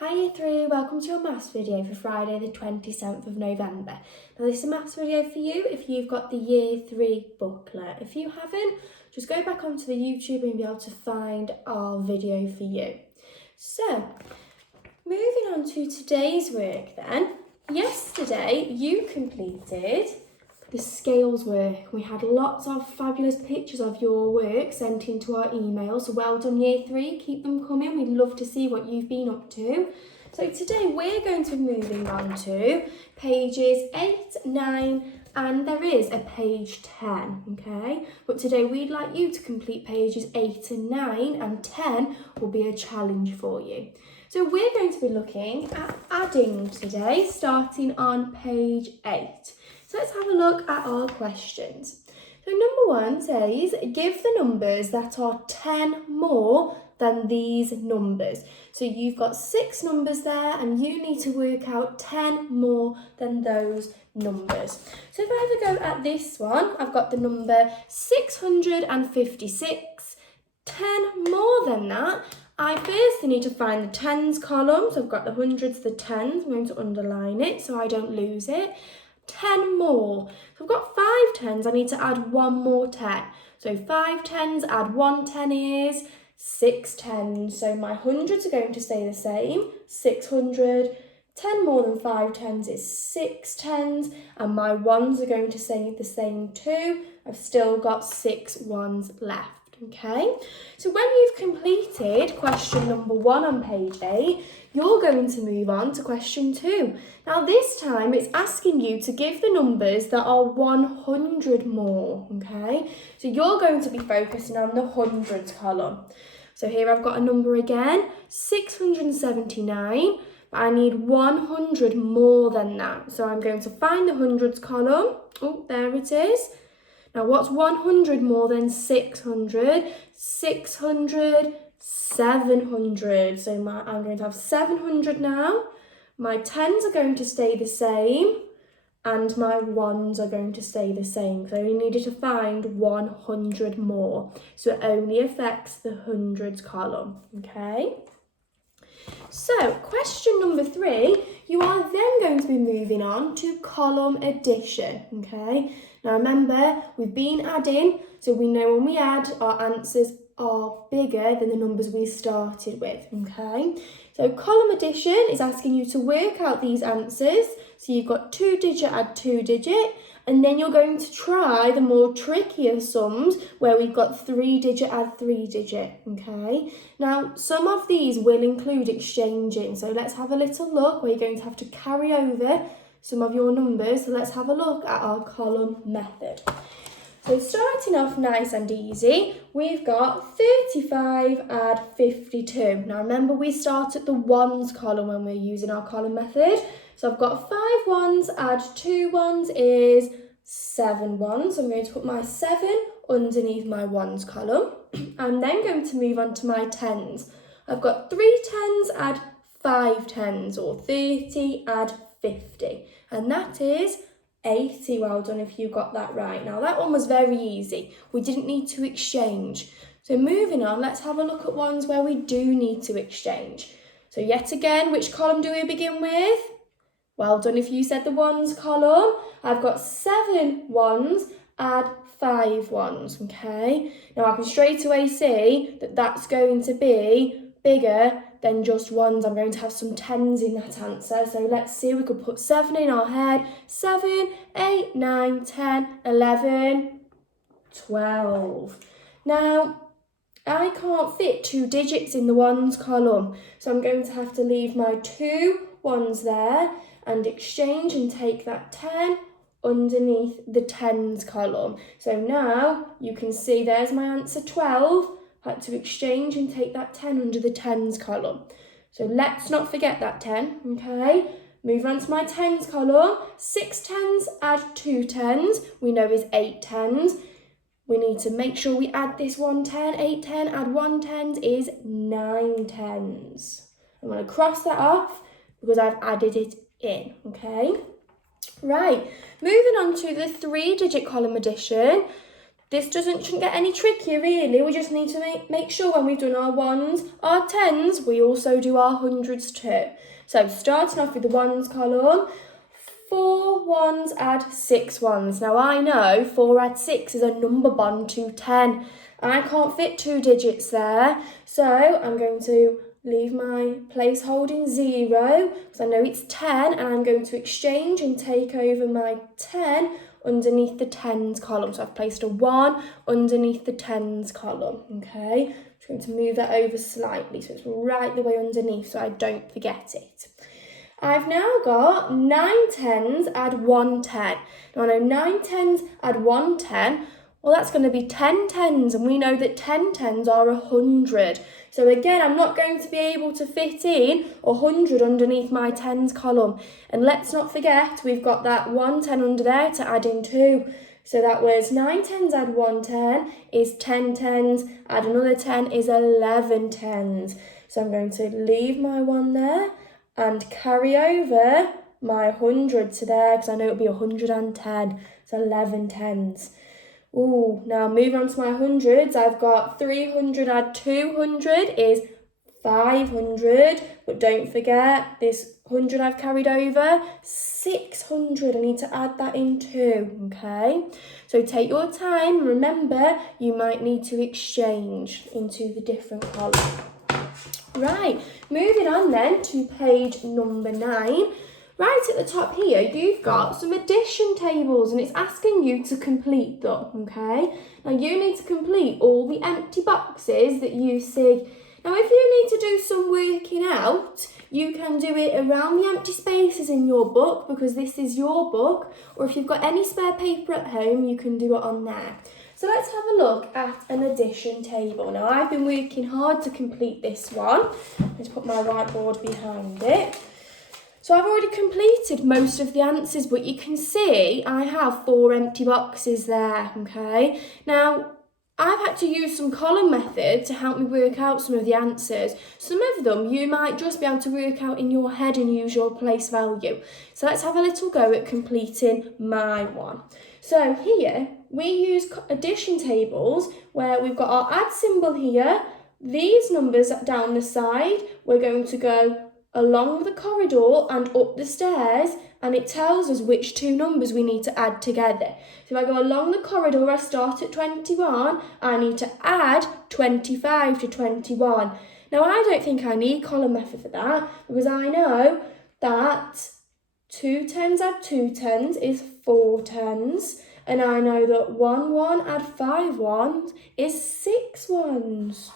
Hi Year 3, welcome to your maths video for Friday the 27th of November. Now this is a maths video for you if you've got the Year 3 booklet. If you haven't, just go back onto the YouTube and you'll be able to find our video for you. So, moving on to today's work then. Yesterday you completed the scales work. We had lots of fabulous pictures of your work sent into our email, so well done Year 3, keep them coming, we'd love to see what you've been up to. So today we're going to be moving on to pages 8, 9 and there is a page 10, okay? But today we'd like you to complete pages 8 and 9 and 10 will be a challenge for you. So we're going to be looking at adding today, starting on page 8. So let's have a look at our questions. So number 1 says, give the numbers that are 10 more than these numbers. So you've got 6 numbers there and you need to work out 10 more than those numbers. So if I have a go at this one, I've got the number 656. 10 more than that, I first need to find the tens column. So I've got the hundreds, the tens. I'm going to underline it so I don't lose it. 10 more. So I've got 5 tens, I need to add 1 more 10. So 5 tens, add 1 10 is 6 tens. So my hundreds are going to stay the same, 600. 10 more than 5 tens is 6 tens, and my ones are going to stay the same too. I've still got 6 ones left. Okay, so when you've completed question number 1 on page 8, you're going to move on to question 2. Now this time it's asking you to give the numbers that are 100 more, okay? So you're going to be focusing on the hundreds column. So here I've got a number again, 679, but I need 100 more than that. So I'm going to find the hundreds column. Oh, there it is. Now, what's 100 more than 600? 600, 700. So I'm going to have 700 now. My tens are going to stay the same and my ones are going to stay the same. So we needed to find 100 more. So it only affects the hundreds column, okay? So, question number 3, you are then going to be moving on to column addition, okay? Now remember, we've been adding, so we know when we add, our answers are bigger than the numbers we started with, okay? So column addition is asking you to work out these answers. So you've got 2 digit add 2 digit, and then you're going to try the more trickier sums where we've got 3 digit add 3 digit, okay? Now, some of these will include exchanging, so let's have a little look where you're going to have to carry over some of your numbers. So let's have a look at our column method. So starting off nice and easy, we've got 35 add 52. Now remember we start at the ones column when we're using our column method. So I've got 5 ones add 2 ones is 7 ones. So I'm going to put my 7 underneath my ones column. I'm then going to move on to my tens. I've got 3 tens add 5 tens, or 30 add 50. And that is 80. Well done if you got that right. Now that one was very easy. We didn't need to exchange. So moving on, let's have a look at ones where we do need to exchange. So yet again, which column do we begin with? Well done if you said the ones column. I've got 7 ones, add 5 ones, okay? Now I can straight away see that that's going to be bigger than just ones. I'm going to have some tens in that answer. So let's see, we could put 7 in our head. 7, 8, 9, 10, 11, 12. Now, I can't fit 2 digits in the ones column. So I'm going to have to leave my 2 ones there and exchange and take that 10 underneath the tens column. So now you can see there's my answer 12. Had to exchange and take that 10 under the tens column. So let's not forget that 10, okay? Move on to my tens column. 6 tens add 2 tens, we know is 8 tens. We need to make sure we add this 1 10, 8 10, add 1 tens is 9 tens. I'm going to cross that off because I've added it in, okay? Right, moving on to the 3 digit column addition. This shouldn't get any trickier really. We just need to make sure when we've done our ones, our tens, we also do our hundreds too. So starting off with the ones column, 4 ones add 6 ones. Now I know 4 add 6 is a number bond to 10. I can't fit 2 digits there, so I'm going to leave my place holding 0 because I know it's 10, and I'm going to exchange and take over my 10 underneath the tens column. So I've placed a 1 underneath the tens column, okay? I'm just going to move that over slightly so it's right the way underneath so I don't forget it. I've now got 9 tens add 1 10. Now I know 9 tens add 1 10. Well, that's going to be 10 tens, and we know that 10 tens are 100. So again, I'm not going to be able to fit in 100 underneath my tens column. And let's not forget, we've got that 1 10 under there to add in too. So that was 9 tens add 1 10 is 10 tens, add another 10 is 11 tens. So I'm going to leave my 1 there and carry over my 100 to there because I know it'll be 110. So 11 tens. Ooh, now moving on to my hundreds, I've got 300 add 200 is 500, but don't forget this 100 I've carried over, 600, I need to add that in too, okay? So take your time, remember you might need to exchange into the different columns. Right, moving on then to page number 9. Right at the top here, you've got some addition tables and it's asking you to complete them, okay? Now you need to complete all the empty boxes that you see. Now if you need to do some working out, you can do it around the empty spaces in your book because this is your book, or if you've got any spare paper at home, you can do it on there. So let's have a look at an addition table. Now I've been working hard to complete this one. Let's put my whiteboard behind it. So I've already completed most of the answers, but you can see I have 4 empty boxes there, okay? Now, I've had to use some column method to help me work out some of the answers. Some of them you might just be able to work out in your head and use your place value. So let's have a little go at completing my one. So here, we use addition tables where we've got our add symbol here. These numbers down the side, we're going to go along the corridor and up the stairs, and it tells us which 2 numbers we need to add together. So if I go along the corridor, I start at 21, I need to add 25 to 21. Now I don't think I need column method for that because I know that 2 tens add 2 tens is 4 tens, and I know that 1 1 add 5 ones is 6 ones.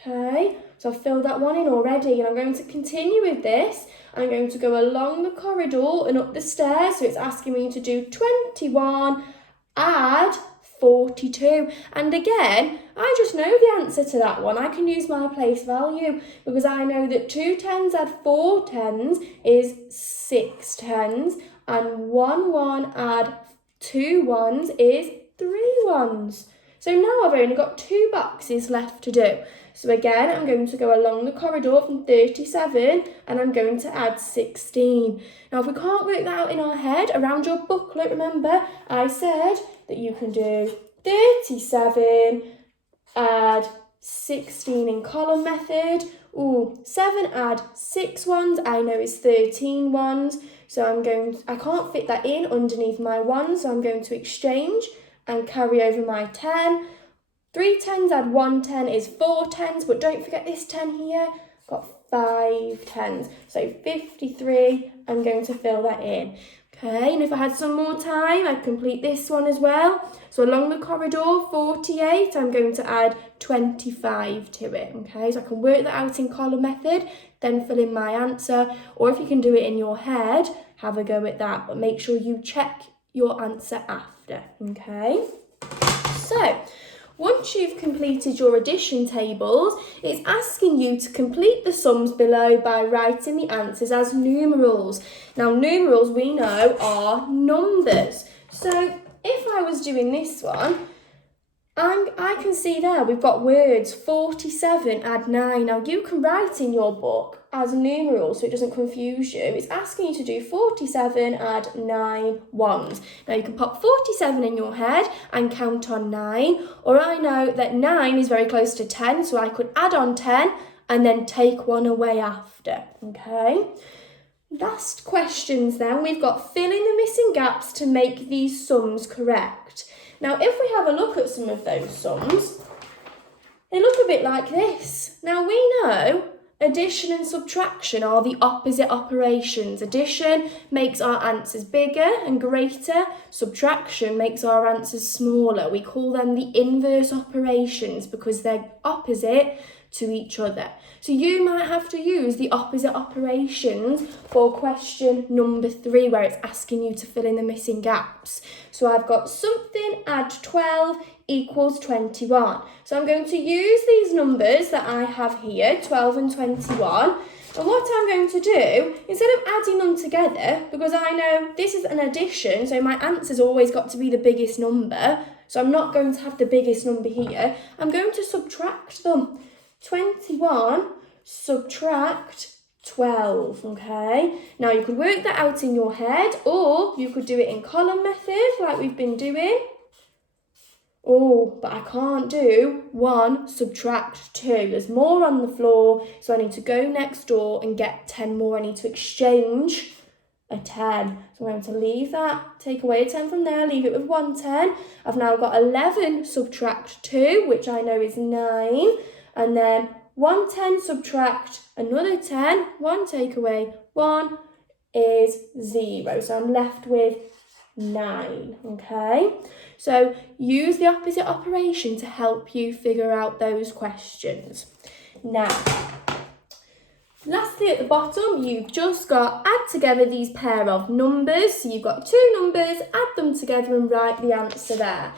Okay, so I've filled that one in already, and I'm going to continue with this. I'm going to go along the corridor and up the stairs, so it's asking me to do 21, add 42. And again, I just know the answer to that one. I can use my place value because I know that 2 tens add 4 tens is 6 tens, and 1 1 add 2 ones is 3 ones. So now I've only got 2 boxes left to do. So again, I'm going to go along the corridor from 37 and I'm going to add 16. Now, if we can't work that out in our head, around your booklet, remember, I said that you can do 37, add 16 in column method. Ooh, 7 add 6 ones, I know is 13 ones. So I can't fit that in underneath my 1, so I'm going to exchange and carry over my 10. 3 tens add 1 10 is 4 tens, but don't forget this 10 here, got 5 tens. So 53, I'm going to fill that in. Okay, and if I had some more time, I'd complete this one as well. So along the corridor, 48, I'm going to add 25 to it. Okay, so I can work that out in column method, then fill in my answer. Or if you can do it in your head, have a go at that. But make sure you check your answer after. Okay, so once you've completed your addition tables, it's asking you to complete the sums below by writing the answers as numerals. Now, numerals we know are numbers. So if I was doing this one, I can see there we've got words 47 add 9. Now you can write in your book as numerals so it doesn't confuse you. It's asking you to do 47 add 9 ones. Now you can pop 47 in your head and count on 9, or I know that 9 is very close to 10, so I could add on 10 and then take one away after, okay? Last questions then, we've got fill in the missing gaps to make these sums correct. Now, if we have a look at some of those sums, they look a bit like this. Now, we know addition and subtraction are the opposite operations. Addition makes our answers bigger and greater. Subtraction makes our answers smaller. We call them the inverse operations because they're opposite to each other. So you might have to use the opposite operations for question number 3 where it's asking you to fill in the missing gaps. So I've got something add 12 equals 21. So I'm going to use these numbers that I have here, 12 and 21. And what I'm going to do, instead of adding them together, because I know this is an addition, so my answer's always got to be the biggest number, so I'm not going to have the biggest number here, I'm going to subtract them. 21 subtract 12, okay? Now you could work that out in your head, or you could do it in column method like we've been doing. Oh, but I can't do 1 subtract 2. There's more on the floor, so I need to go next door and get 10 more. I need to exchange a 10. So I'm going to leave that, take away a 10 from there, leave it with 1 10. I've now got 11 subtract 2, which I know is 9. And then 1 10 subtract another 10, 1 take away 1 is 0. So I'm left with 9, okay? So use the opposite operation to help you figure out those questions. Now, lastly at the bottom, you've just got add together these pair of numbers. So you've got 2 numbers, add them together and write the answer there.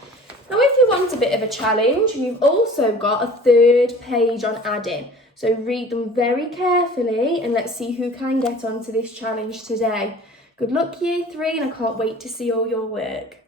Now, if you want a bit of a challenge, you've also got a 3rd page on adding. So read them very carefully and let's see who can get onto this challenge today. Good luck, Year 3, and I can't wait to see all your work.